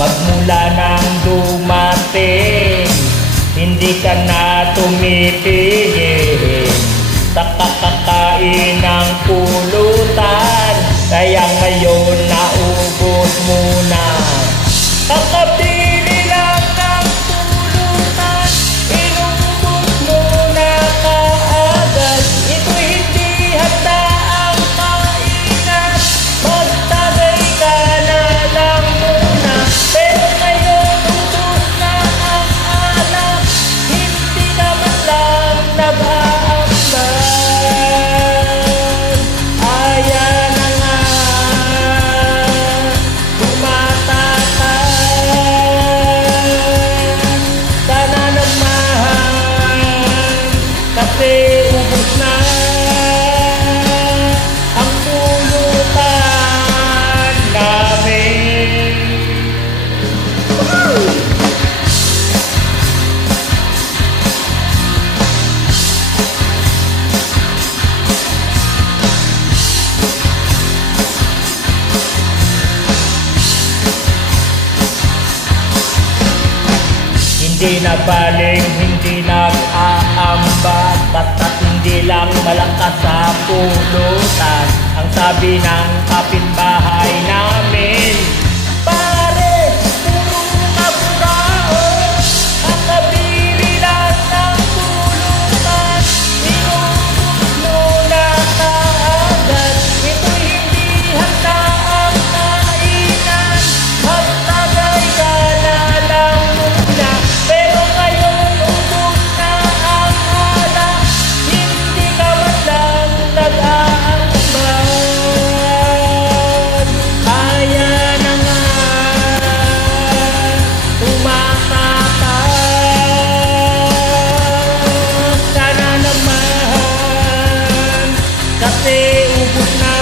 Magmula nang dumating, hindi ka na tumitingin sa kakakain ng pulutan. Kaya ngayon naubos mo na. Kakabili lang ng pulutan, inubos mo na kaagad. Ito hindi handa ang kainan, magtagay ka na lang muna. Pero ngayon ubos na ang alak, hindi naman lang nag-aambag. Ayan na nga, sana naman, kasi ubos na ang pulutan namin. Hindi na baling, hindi nag-aambag, basta't hindi lang malakas sa pulutan. Ang sabi ng kapitbahay namin, pare, puro kaburao, ang kabili lang ng pulutan, inubos mo na kaagad. Ito hindi handa ang kainan, magtagay ka na lang muna. Pero ngayon ubos na ang alak, hindi ka man lang nag-aambag. Kaya na nga, tumatakak. Sana naman, kasi ubos na